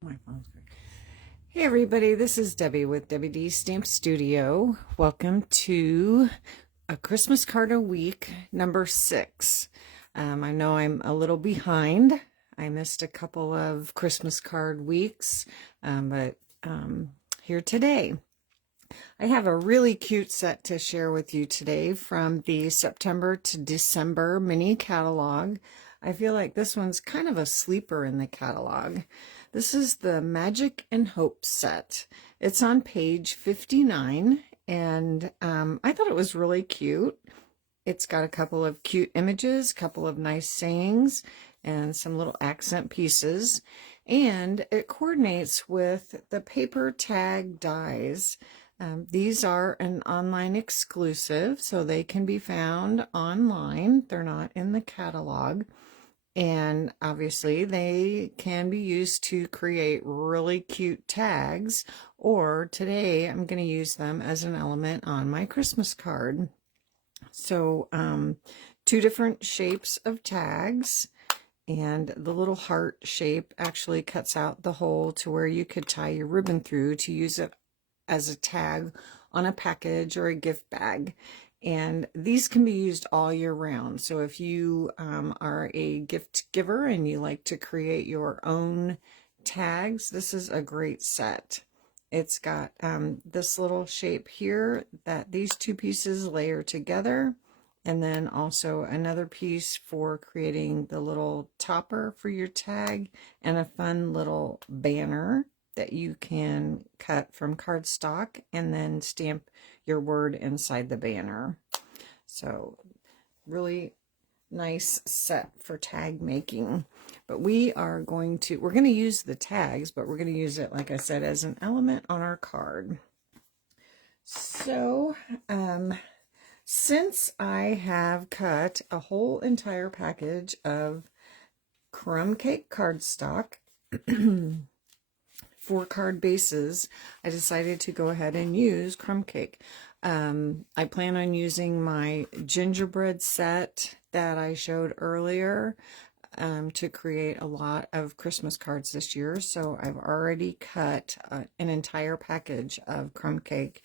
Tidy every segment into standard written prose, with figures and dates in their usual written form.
My phone's great. Hey everybody, this is Debbie with Debbie D Stamp Studio. Welcome to a Christmas card a week, number 6. I know I'm a little behind. I missed a couple of Christmas card weeks, but here today. I have a really cute set to share with you today from the September to December mini catalog. I feel like this one's kind of a sleeper in the catalog. This is the Magic and Hope set. It's on page 59, and I thought it was really cute. It's got a couple of cute images, a couple of nice sayings, and some little accent pieces. And it coordinates with the paper tag dies. These are an online exclusive, so they can be found online. They're not in the catalog. And obviously they can be used to create really cute tags, or today I'm going to use them as an element on my Christmas card. So 2 different shapes of tags, and the little heart shape actually cuts out the hole to where you could tie your ribbon through to use it as a tag on a package or a gift bag. And these can be used all year round. So if you are a gift giver and you like to create your own tags, this is a great set. It's got this little shape here that these 2 pieces layer together, and then also another piece for creating the little topper for your tag, and a fun little banner that you can cut from cardstock and then stamp your word inside the banner. So really nice set for tag making. But we're going to use the tags, but we're going to use it, like I said, as an element on our card. So since I have cut a whole entire package of crumb cake cardstock 4 card bases, I decided to go ahead and use crumb cake. I plan on using my gingerbread set that I showed earlier to create a lot of Christmas cards this year. So I've already cut an entire package of crumb cake,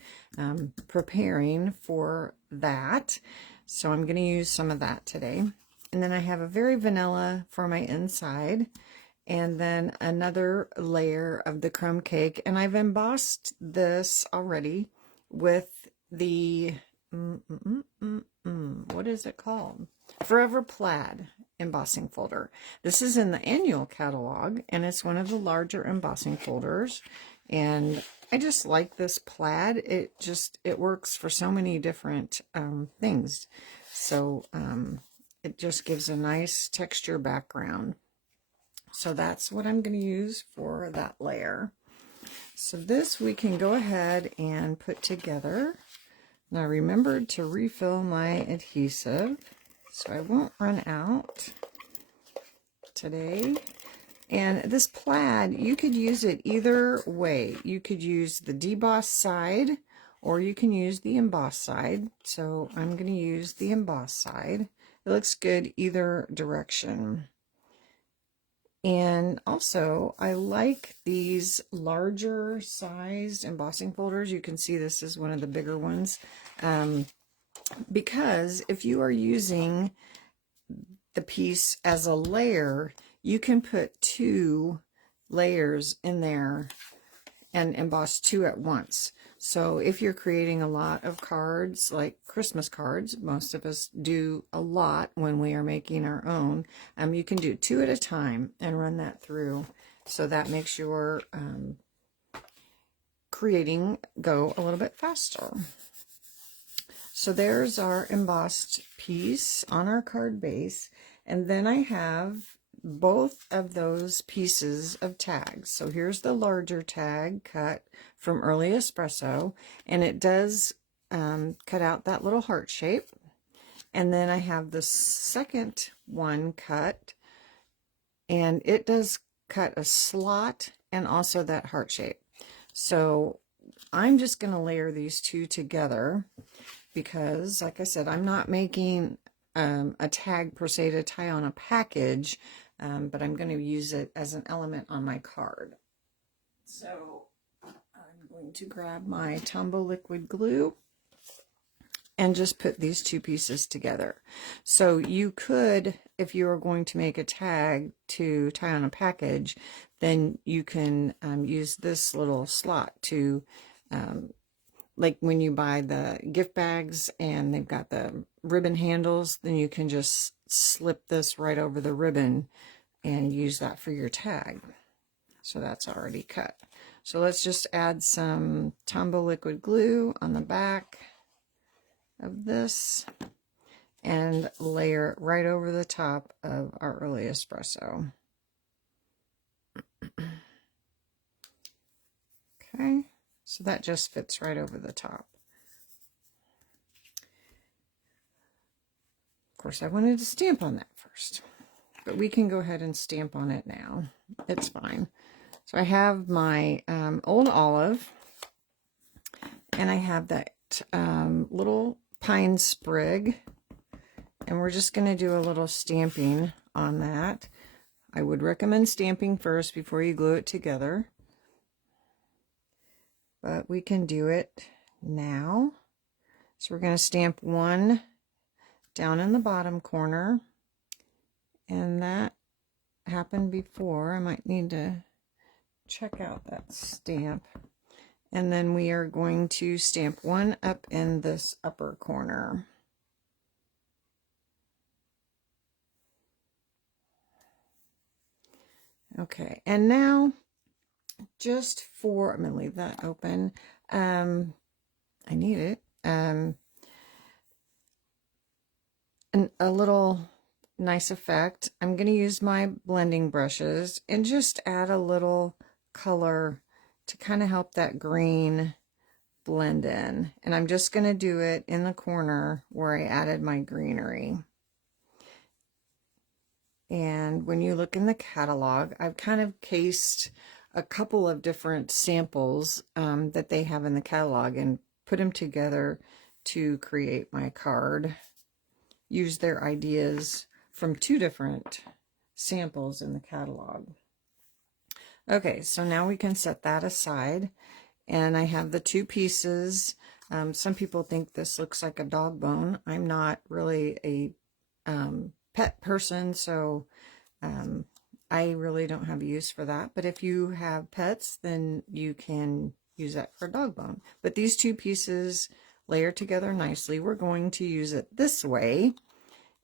preparing for that. So I'm going to use some of that today. And then I have a very vanilla for my inside, and then another layer of the crumb cake. And I've embossed this already with the, what is it called? Forever Plaid embossing folder. This is in the annual catalog, and it's one of the larger embossing folders. And I just like this plaid. It works for so many different things. So it just gives a nice texture background. So that's what I'm going to use for that layer. So this we can go ahead and put together. And I remembered to refill my adhesive, so I won't run out today. And this plaid, you could use it either way. You could use the deboss side, or you can use the emboss side. So I'm going to use the emboss side. It looks good either direction. And also, I like these larger sized embossing folders. You can see this is one of the bigger ones. Because if you are using the piece as a layer, you can put 2 layers in there and emboss 2 at once. So if you're creating a lot of cards, like Christmas cards, most of us do a lot when we are making our own, you can do 2 at a time and run that through. So that makes your creating go a little bit faster. So there's our embossed piece on our card base. And then I have both of those pieces of tags. So here's the larger tag cut from Early Espresso, and it does cut out that little heart shape. And then I have the second one cut, and it does cut a slot and also that heart shape. So I'm just going to layer these 2 together because, like I said, I'm not making a tag per se to tie on a package, but I'm going to use it as an element on my card. So I'm going to grab my Tombow liquid glue and just put these two pieces together. So you could, if you are going to make a tag to tie on a package, then you can use this little slot to, like when you buy the gift bags and they've got the ribbon handles, then you can just slip this right over the ribbon and use that for your tag. So that's already cut. So let's just add some Tombow liquid glue on the back of this and layer it right over the top of our early espresso. Okay, so that just fits right over the top. Of course, I wanted to stamp on that first, but we can go ahead and stamp on it now. It's fine. So I have my old olive, and I have that little pine sprig, and we're just going to do a little stamping on that. I would recommend stamping first before you glue it together, but we can do it now. So we're going to stamp one down in the bottom corner, and that happened before. I might need to check out that stamp. And then we are going to stamp one up in this upper corner. Okay, and now just for, I'm going to leave that open. I need it. And a little nice effect. I'm going to use my blending brushes and just add a little color to kind of help that green blend in. And I'm just going to do it in the corner where I added my greenery. And when you look in the catalog, I've kind of cased a couple of different samples that they have in the catalog and put them together to create my card. Use their ideas from two different samples in the catalog. Okay, so now we can set that aside. And I have the two pieces. Some people think this looks like a dog bone. I'm not really a pet person, so I really don't have a use for that. But if you have pets, then you can use that for a dog bone. But these two pieces layer together nicely. We're going to use it this way,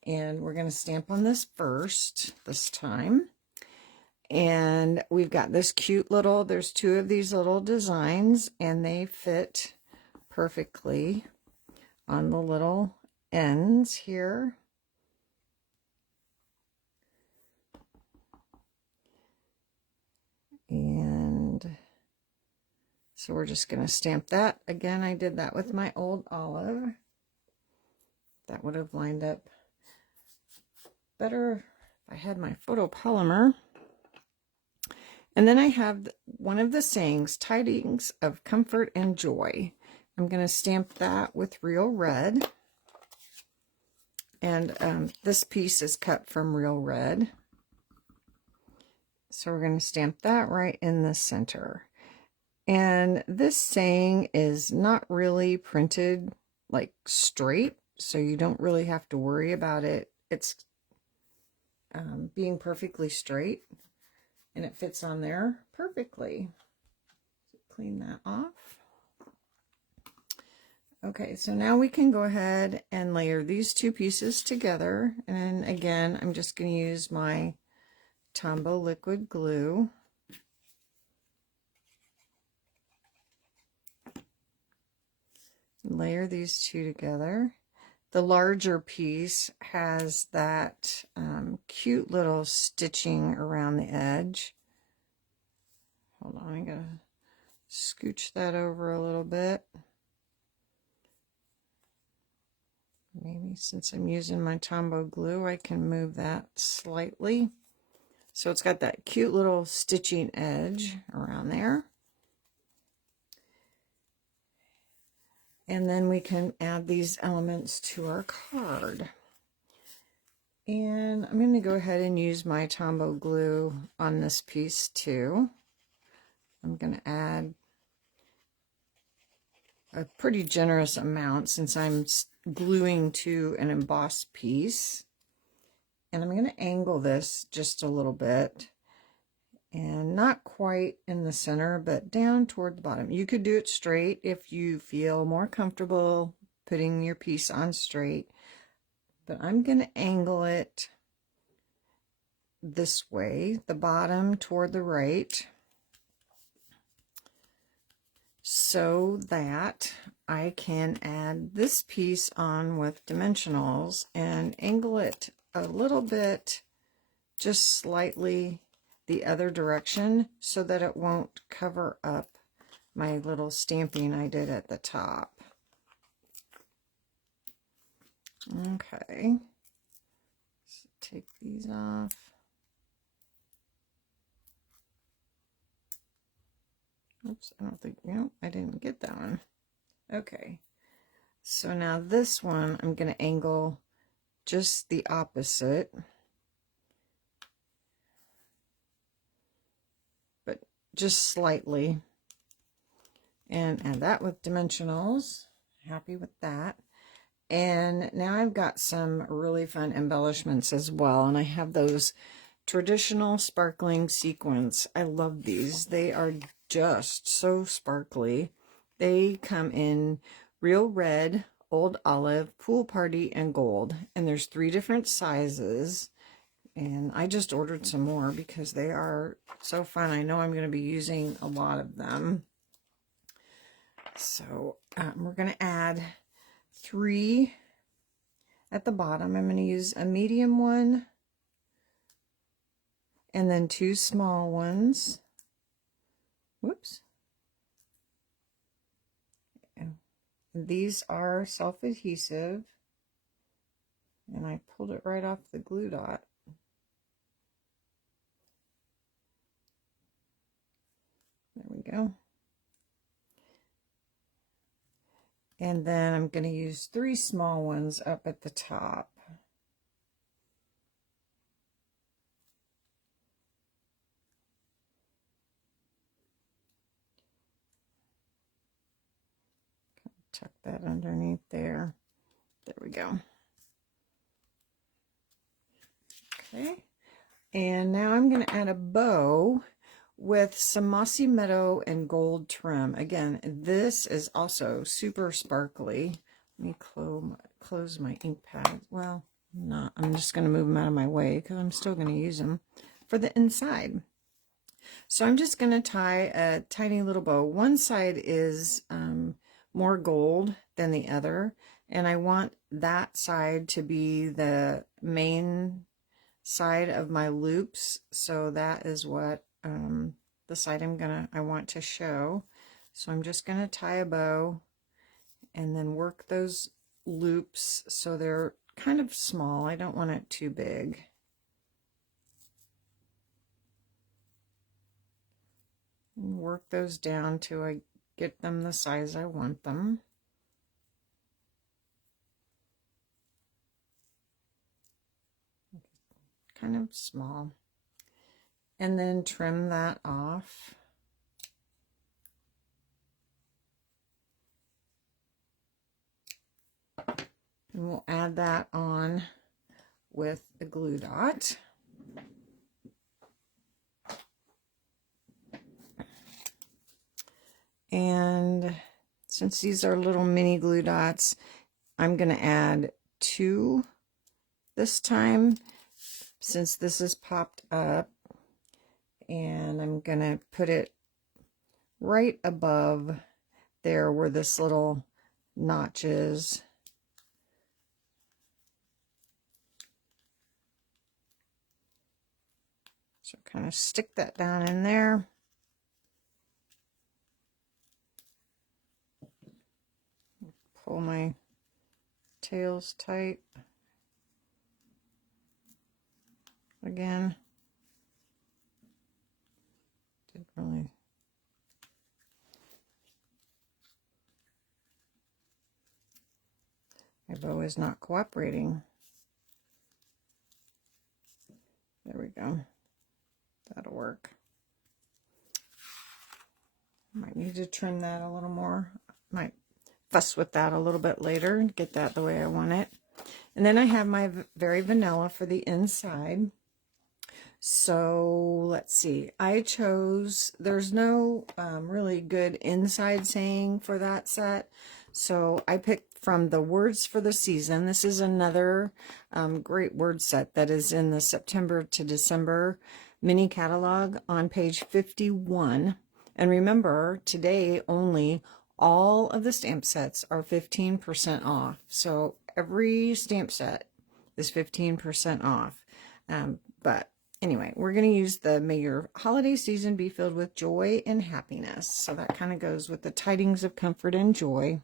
and we're going to stamp on this first this time. And we've got this cute little, there's two of these little designs, and they fit perfectly on the little ends here. And so we're just going to stamp that. Again, I did that with my old olive. That would have lined up better if I had my photopolymer. And then I have one of the sayings, tidings of comfort and joy. I'm going to stamp that with real red. And this piece is cut from real red. So we're going to stamp that right in the center. And this saying is not really printed like straight, so you don't really have to worry about it. It's being perfectly straight. And it fits on there perfectly. Clean that off. Okay, so now we can go ahead and layer these two pieces together. And again, I'm just going to use my Tombow liquid glue. Layer these two together. The larger piece has that cute little stitching around the edge. Hold on, I gotta scooch that over a little bit. Maybe since I'm using my Tombow glue, I can move that slightly. So it's got that cute little stitching edge around there. And then we can add these elements to our card. And I'm going to go ahead and use my Tombow glue on this piece too. I'm going to add a pretty generous amount since I'm gluing to an embossed piece. And I'm going to angle this just a little bit, and not quite in the center, but down toward the bottom. You could do it straight if you feel more comfortable putting your piece on straight, but I'm going to angle it this way, the bottom toward the right, so that I can add this piece on with dimensionals and angle it a little bit, just slightly the other direction, so that it won't cover up my little stamping I did at the top. Okay, so take these off. Oops, I don't think, I didn't get that one. Okay, so now this one I'm going to angle just the opposite, but just slightly, and add that with dimensionals. Happy with that. And now I've got some really fun embellishments as well, and I have those traditional sparkling sequins. I love these. They are just so sparkly. They come in real red, old olive, pool party, and gold. And there's 3 different sizes. And I just ordered some more because they are so fun. I know I'm going to be using a lot of them. So we're going to add 3 at the bottom. I'm going to use a medium one, and then 2 small ones. Whoops. These are self-adhesive, and I pulled it right off the glue dot. There we go. And then I'm going to use 3 small ones up at the top. Tuck that underneath there. There we go. Okay. And now I'm going to add a bow with some mossy meadow and gold trim. Again, this is also super sparkly. Let me close my ink pad. Well, not. I'm just going to move them out of my way because I'm still going to use them for the inside. So I'm just going to tie a tiny little bow. One side is more gold than the other, and I want that side to be the main side of my loops, so that is what the side I want to show. So I'm just going to tie a bow and then work those loops so they're kind of small. I don't want it too big. And work those down till I get them the size I want them. Kind of small. And then trim that off. And we'll add that on with the glue dot. And since these are little mini glue dots, I'm going to add 2 this time, since this is popped up, and I'm going to put it right above there where this little notch is. So kind of stick that down in there. Pull my tails tight again. Didn't really. My bow is not cooperating. There we go. That'll work. Might need to trim that a little more. Might fuss with that a little bit later and get that the way I want it. And then I have my very vanilla for the inside. So let's see, I chose, there's no really good inside saying for that set. So I picked from the Words for the Season. This is another great word set that is in the September to December mini catalog on page 51. And remember, today only all of the stamp sets are 15% off. So every stamp set is 15% off. But anyway, we're going to use the May Your Holiday Season Be Filled with Joy and Happiness. So that kind of goes with the tidings of comfort and joy.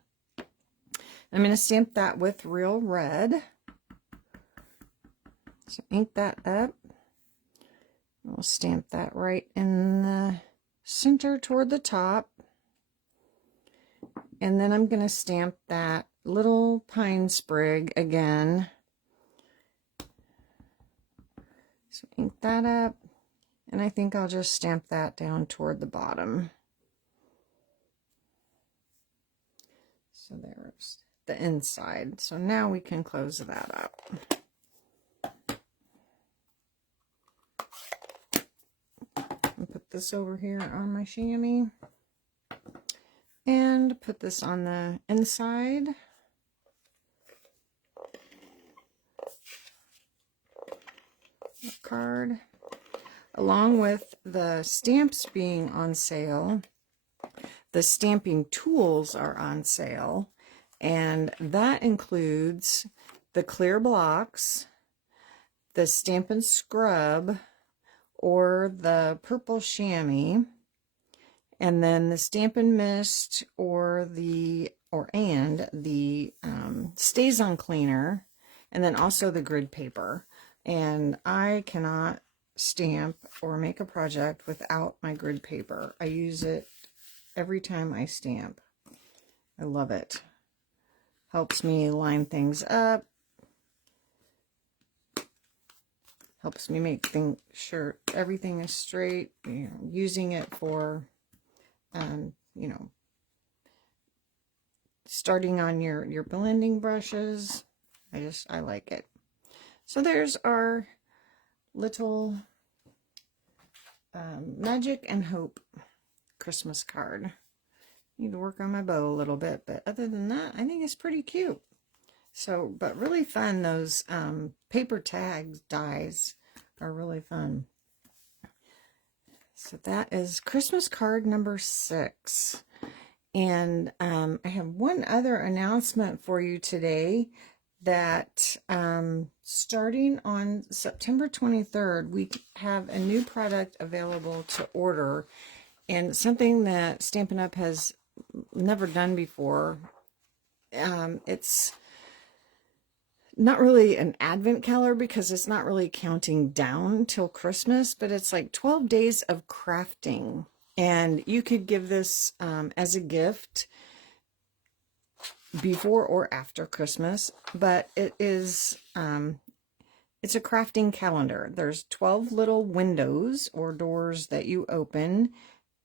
I'm going to stamp that with Real Red. So ink that up. We'll stamp that right in the center toward the top. And then I'm going to stamp that little pine sprig again. So ink that up, and I think I'll just stamp that down toward the bottom. So there's the inside. So now we can close that up. And put this over here on my chamois. And put this on the inside. Card, along with the stamps being on sale, the stamping tools are on sale, and that includes the clear blocks, the Stampin' Scrub, or the purple chamois, and then the Stampin' Mist, or the Stays On Cleaner, and then also the grid paper. And I cannot stamp or make a project without my grid paper. I use it every time I stamp. I love it. Helps me line things up. Helps me make sure everything is straight. You know, using it for, you know, starting on your blending brushes. I like it. So there's our little Magic and Hope Christmas card. Need to work on my bow a little bit, but other than that, I think it's pretty cute. So, but really fun. Those paper tags dies are really fun. So that is Christmas card number 6. And I have one other announcement for you today, that starting on September 23rd, we have a new product available to order, and something that Stampin' Up! Has never done before. It's not really an advent calendar because it's not really counting down till Christmas, but it's like 12 days of crafting, and you could give this as a gift before or after Christmas, but it is it's a crafting calendar. There's 12 little windows or doors that you open,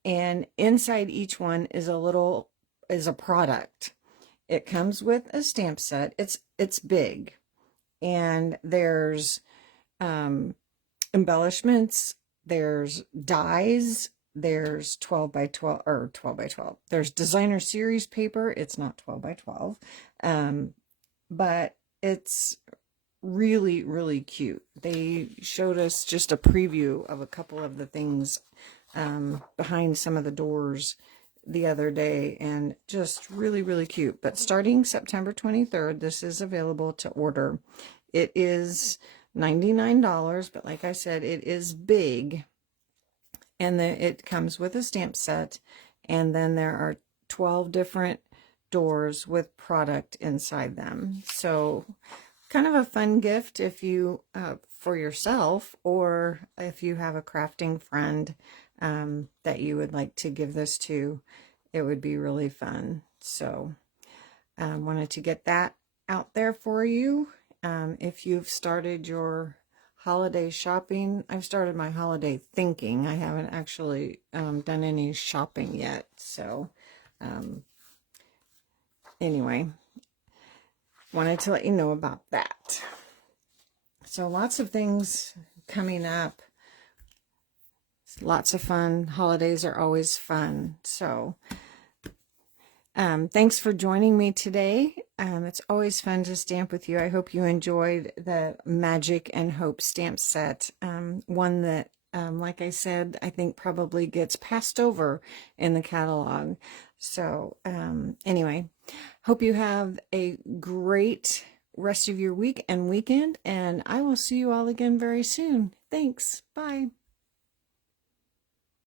and inside each one is a product. It comes with a stamp set. It's big, and there's embellishments, there's dies, there's 12 by 12 or 12 by 12. There's designer series paper. It's not 12 by 12, but it's really, really cute. They showed us just a preview of a couple of the things behind some of the doors the other day, and just really, really cute. But starting September 23rd, this is available to order. It is $99, but like I said, it is big. And then it comes with a stamp set, and then there are 12 different doors with product inside them. So kind of a fun gift if you for yourself, or if you have a crafting friend that you would like to give this to. It would be really fun. So wanted to get that out there for you. If you've started your holiday shopping. I've started my holiday thinking. I haven't actually done any shopping yet. So anyway, wanted to let you know about that. So lots of things coming up. Lots of fun. Holidays are always fun. So thanks for joining me today. It's always fun to stamp with you. I hope you enjoyed the Magic and Hope stamp set. One that, like I said, I think probably gets passed over in the catalog. So anyway, hope you have a great rest of your week and weekend, and I will see you all again very soon. Thanks. Bye.